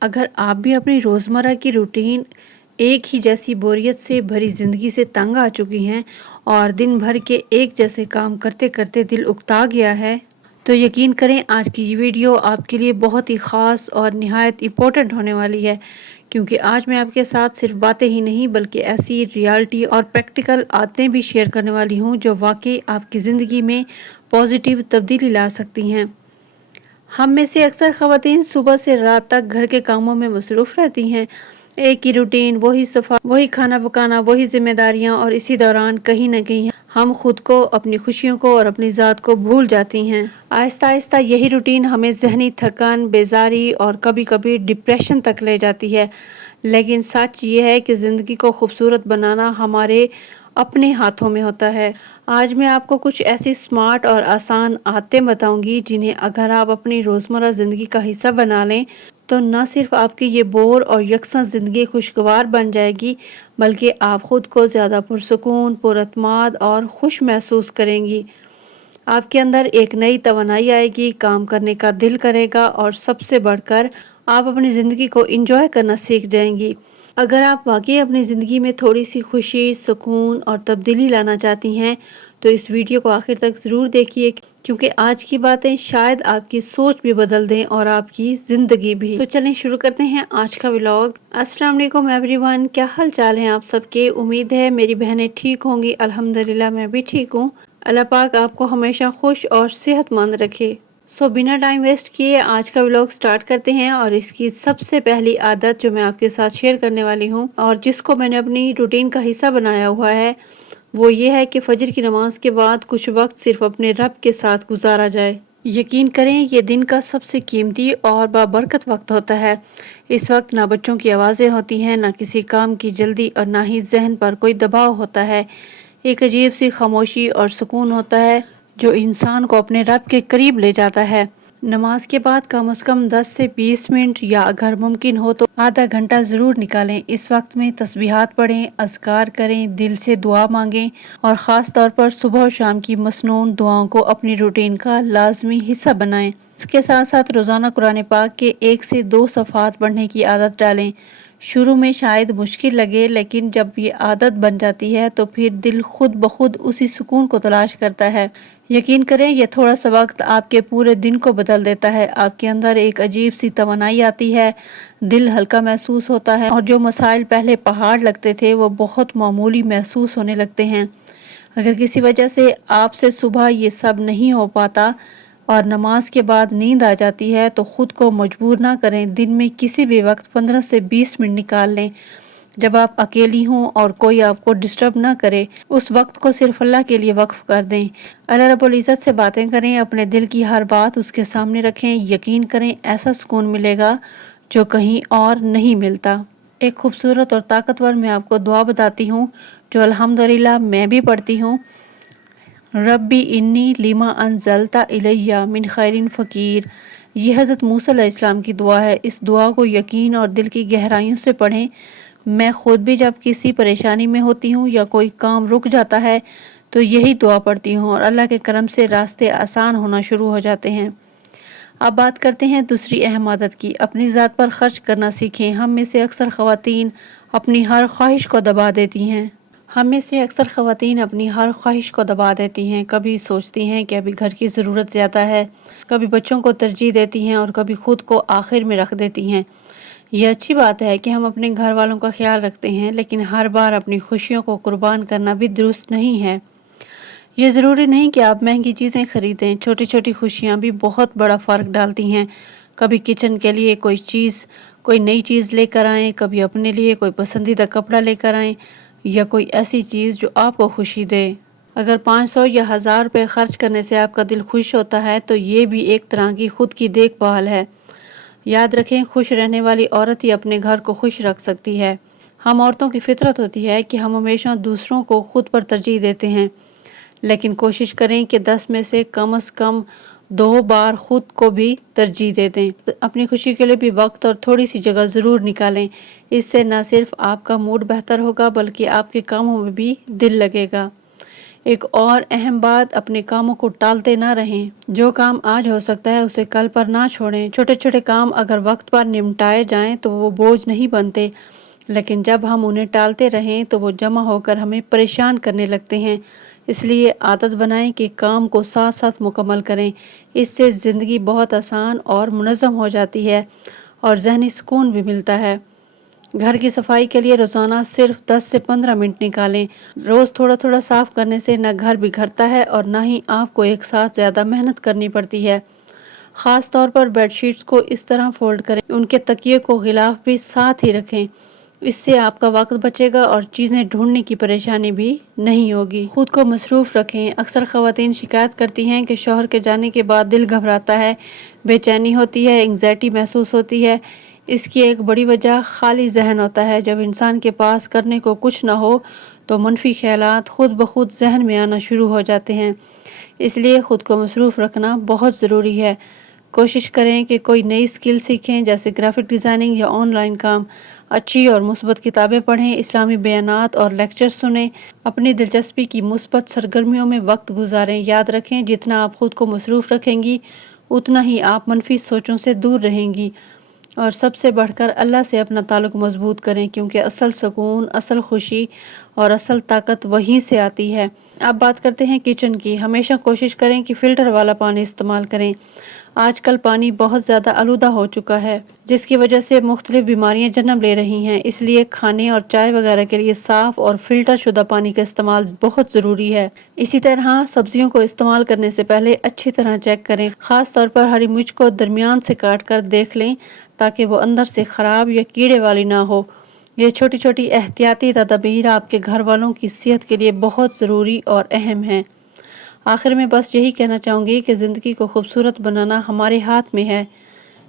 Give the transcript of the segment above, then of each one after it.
اگر آپ بھی اپنی روزمرہ کی روٹین ایک ہی جیسی بوریت سے بھری زندگی سے تنگ آ چکی ہیں اور دن بھر کے ایک جیسے کام کرتے کرتے دل اکتا گیا ہے تو یقین کریں آج کی یہ ویڈیو آپ کے لیے بہت ہی خاص اور نہایت امپورٹنٹ ہونے والی ہے، کیونکہ آج میں آپ کے ساتھ صرف باتیں ہی نہیں بلکہ ایسی ریالٹی اور پریکٹیکل عادتیں بھی شیئر کرنے والی ہوں جو واقعی آپ کی زندگی میں پازیٹیو تبدیلی لا سکتی ہیں۔ ہم میں سے اکثر خواتین صبح سے رات تک گھر کے کاموں میں مصروف رہتی ہیں، ایک ہی روٹین، وہی صفائی، وہی کھانا پکانا، وہی ذمہ داریاں، اور اسی دوران کہیں نہ کہیں ہم خود کو، اپنی خوشیوں کو اور اپنی ذات کو بھول جاتی ہیں۔ آہستہ آہستہ یہی روٹین ہمیں ذہنی تھکان، بیزاری اور کبھی کبھی ڈپریشن تک لے جاتی ہے، لیکن سچ یہ ہے کہ زندگی کو خوبصورت بنانا ہمارے اپنے ہاتھوں میں ہوتا ہے۔ آج میں آپ کو کچھ ایسی سمارٹ اور آسان عادتیں بتاؤں گی جنہیں اگر آپ اپنی روزمرہ زندگی کا حصہ بنا لیں تو نہ صرف آپ کی یہ بور اور یکساں زندگی خوشگوار بن جائے گی بلکہ آپ خود کو زیادہ پرسکون، پراعتماد اور خوش محسوس کریں گی۔ آپ کے اندر ایک نئی توانائی آئے گی، کام کرنے کا دل کرے گا اور سب سے بڑھ کر آپ اپنی زندگی کو انجوائے کرنا سیکھ جائیں گی۔ اگر آپ واقعی اپنی زندگی میں تھوڑی سی خوشی، سکون اور تبدیلی لانا چاہتی ہیں تو اس ویڈیو کو آخر تک ضرور دیکھیے، کیونکہ آج کی باتیں شاید آپ کی سوچ بھی بدل دیں اور آپ کی زندگی بھی۔ تو چلیں شروع کرتے ہیں آج کا ولاگ۔ السلام علیکم ایوری ون، کیا حال چال ہیں آپ سب کے؟ امید ہے میری بہنیں ٹھیک ہوں گی۔ الحمدللہ میں بھی ٹھیک ہوں۔ اللہ پاک آپ کو ہمیشہ خوش اور صحت مند رکھے۔ بنا ٹائم ویسٹ کیے آج کا ولاگ سٹارٹ کرتے ہیں، اور اس کی سب سے پہلی عادت جو میں آپ کے ساتھ شیئر کرنے والی ہوں اور جس کو میں نے اپنی روٹین کا حصہ بنایا ہوا ہے وہ یہ ہے کہ فجر کی نماز کے بعد کچھ وقت صرف اپنے رب کے ساتھ گزارا جائے۔ یقین کریں یہ دن کا سب سے قیمتی اور بابرکت وقت ہوتا ہے۔ اس وقت نہ بچوں کی آوازیں ہوتی ہیں، نہ کسی کام کی جلدی، اور نہ ہی ذہن پر کوئی دباؤ ہوتا ہے۔ ایک عجیب سی خاموشی اور سکون ہوتا ہے جو انسان کو اپنے رب کے قریب لے جاتا ہے۔ نماز کے بعد کم از کم 10 سے 20 منٹ یا اگر ممکن ہو تو آدھا گھنٹہ ضرور نکالیں۔ اس وقت میں تسبیحات پڑھیں، اذکار کریں، دل سے دعا مانگیں اور خاص طور پر صبح و شام کی مسنون دعاؤں کو اپنی روٹین کا لازمی حصہ بنائیں۔ اس کے ساتھ ساتھ روزانہ قرآن پاک کے 1 سے 2 صفحات پڑھنے کی عادت ڈالیں۔ شروع میں شاید مشکل لگے، لیکن جب یہ عادت بن جاتی ہے تو پھر دل خود بخود اسی سکون کو تلاش کرتا ہے۔ یقین کریں یہ تھوڑا سا وقت آپ کے پورے دن کو بدل دیتا ہے۔ آپ کے اندر ایک عجیب سی توانائی آتی ہے، دل ہلکا محسوس ہوتا ہے اور جو مسائل پہلے پہاڑ لگتے تھے وہ بہت معمولی محسوس ہونے لگتے ہیں۔ اگر کسی وجہ سے آپ سے صبح یہ سب نہیں ہو پاتا اور نماز کے بعد نیند آ جاتی ہے تو خود کو مجبور نہ کریں، دن میں کسی بھی وقت 15 سے 20 منٹ نکال لیں جب آپ اکیلی ہوں اور کوئی آپ کو ڈسٹرب نہ کرے۔ اس وقت کو صرف اللہ کے لیے وقف کر دیں۔ اللہ رب العزت سے باتیں کریں، اپنے دل کی ہر بات اس کے سامنے رکھیں۔ یقین کریں ایسا سکون ملے گا جو کہیں اور نہیں ملتا۔ ایک خوبصورت اور طاقتور میں آپ کو دعا بتاتی ہوں جو الحمدللہ میں بھی پڑھتی ہوں۔ ربی انی لما انزلت الی من خیر فقیر۔ یہ حضرت موسیٰ علیہ السلام کی دعا ہے۔ اس دعا کو یقین اور دل کی گہرائیوں سے پڑھیں۔ میں خود بھی جب کسی پریشانی میں ہوتی ہوں یا کوئی کام رک جاتا ہے تو یہی دعا پڑھتی ہوں اور اللہ کے کرم سے راستے آسان ہونا شروع ہو جاتے ہیں۔ اب بات کرتے ہیں دوسری اہم عادت کی، اپنی ذات پر خرچ کرنا سیکھیں۔ ہم میں سے اکثر خواتین اپنی ہر خواہش کو دبا دیتی ہیں۔ کبھی سوچتی ہیں کہ ابھی گھر کی ضرورت زیادہ ہے، کبھی بچوں کو ترجیح دیتی ہیں اور کبھی خود کو آخر میں رکھ دیتی ہیں۔ یہ اچھی بات ہے کہ ہم اپنے گھر والوں کا خیال رکھتے ہیں، لیکن ہر بار اپنی خوشیوں کو قربان کرنا بھی درست نہیں ہے۔ یہ ضروری نہیں کہ آپ مہنگی چیزیں خریدیں، چھوٹی چھوٹی خوشیاں بھی بہت بڑا فرق ڈالتی ہیں۔ کبھی کچن کے لیے کوئی نئی چیز لے کر آئیں، کبھی اپنے لیے کوئی پسندیدہ کپڑا لے کر آئیں یا کوئی ایسی چیز جو آپ کو خوشی دے۔ اگر 500 یا 1000 روپے خرچ کرنے سے آپ کا دل خوش ہوتا ہے تو یہ بھی ایک طرح کی خود کی دیکھ بھال ہے۔ یاد رکھیں خوش رہنے والی عورت ہی اپنے گھر کو خوش رکھ سکتی ہے۔ ہم عورتوں کی فطرت ہوتی ہے کہ ہم ہمیشہ دوسروں کو خود پر ترجیح دیتے ہیں، لیکن کوشش کریں کہ 10 میں سے کم از کم 2 بار خود کو بھی ترجیح دے دیں۔ اپنی خوشی کے لیے بھی وقت اور تھوڑی سی جگہ ضرور نکالیں۔ اس سے نہ صرف آپ کا موڈ بہتر ہوگا بلکہ آپ کے کاموں میں بھی دل لگے گا۔ ایک اور اہم بات، اپنے کاموں کو ٹالتے نہ رہیں۔ جو کام آج ہو سکتا ہے اسے کل پر نہ چھوڑیں۔ چھوٹے چھوٹے کام اگر وقت پر نمٹائے جائیں تو وہ بوجھ نہیں بنتے، لیکن جب ہم انہیں ٹالتے رہیں تو وہ جمع ہو کر ہمیں پریشان کرنے لگتے ہیں۔ اس لیے عادت بنائیں کہ کام کو ساتھ ساتھ مکمل کریں۔ اس سے زندگی بہت آسان اور منظم ہو جاتی ہے اور ذہنی سکون بھی ملتا ہے۔ گھر کی صفائی کے لیے روزانہ صرف 10 سے 15 منٹ نکالیں۔ روز تھوڑا تھوڑا صاف کرنے سے نہ گھر بگڑتا ہے اور نہ ہی آپ کو ایک ساتھ زیادہ محنت کرنی پڑتی ہے۔ خاص طور پر بیڈ شیٹس کو اس طرح فولڈ کریں، ان کے تکیے کو غلاف بھی ساتھ ہی رکھیں۔ اس سے آپ کا وقت بچے گا اور چیزیں ڈھونڈنے کی پریشانی بھی نہیں ہوگی۔ خود کو مصروف رکھیں۔ اکثر خواتین شکایت کرتی ہیں کہ شوہر کے جانے کے بعد دل گھبراتا ہے، بے چینی ہوتی ہے، انگزائٹی محسوس ہوتی ہے۔ اس کی ایک بڑی وجہ خالی ذہن ہوتا ہے۔ جب انسان کے پاس کرنے کو کچھ نہ ہو تو منفی خیالات خود بخود ذہن میں آنا شروع ہو جاتے ہیں۔ اس لیے خود کو مصروف رکھنا بہت ضروری ہے۔ کوشش کریں کہ کوئی نئی اسکل سیکھیں، جیسے گرافک ڈیزائننگ یا آن لائن کام۔ اچھی اور مثبت کتابیں پڑھیں، اسلامی بیانات اور لیکچر سنیں۔ اپنی دلچسپی کی مثبت سرگرمیوں میں وقت گزاریں۔ یاد رکھیں، جتنا آپ خود کو مصروف رکھیں گی اتنا ہی آپ منفی سوچوں سے دور رہیں گی، اور سب سے بڑھ کر اللہ سے اپنا تعلق مضبوط کریں، کیونکہ اصل سکون، اصل خوشی اور اصل طاقت وہیں سے آتی ہے۔ اب بات کرتے ہیں کچن کی۔ ہمیشہ کوشش کریں کہ فلٹر والا پانی استعمال کریں۔ آج کل پانی بہت زیادہ آلودہ ہو چکا ہے، جس کی وجہ سے مختلف بیماریاں جنم لے رہی ہیں۔ اس لیے کھانے اور چائے وغیرہ کے لیے صاف اور فلٹر شدہ پانی کا استعمال بہت ضروری ہے۔ اسی طرح سبزیوں کو استعمال کرنے سے پہلے اچھی طرح چیک کریں۔ خاص طور پر ہری مرچ کو درمیان سے کاٹ کر دیکھ لیں تاکہ وہ اندر سے خراب یا کیڑے والی نہ ہو۔ یہ چھوٹی چھوٹی احتیاطی تدابیر آپ کے گھر والوں کی صحت کے لیے بہت ضروری اور اہم ہیں۔ آخر میں بس یہی کہنا چاہوں گی کہ زندگی کو خوبصورت بنانا ہمارے ہاتھ میں ہے۔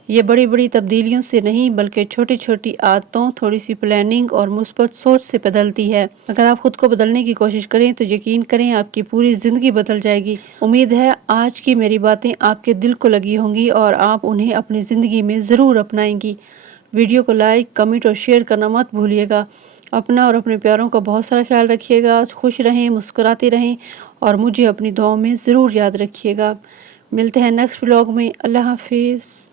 یہ بڑی بڑی تبدیلیوں سے نہیں بلکہ چھوٹی چھوٹی عادتوں، تھوڑی سی پلاننگ اور مثبت سوچ سے بدلتی ہے۔ اگر آپ خود کو بدلنے کی کوشش کریں تو یقین کریں آپ کی پوری زندگی بدل جائے گی۔ امید ہے آج کی میری باتیں آپ کے دل کو لگی ہوں گی اور آپ انہیں اپنی زندگی میں ضرور اپنائیں گی۔ ویڈیو کو لائک، کمنٹ اور شیئر کرنا مت بھولیے گا۔ اپنا اور اپنے پیاروں کا بہت سارا خیال رکھیے گا۔ خوش رہیں، مسکراتے رہیں اور مجھے اپنی دعاؤں میں ضرور یاد رکھیے گا۔ ملتے ہیں نیکسٹ ولاگ میں۔ اللہ حافظ۔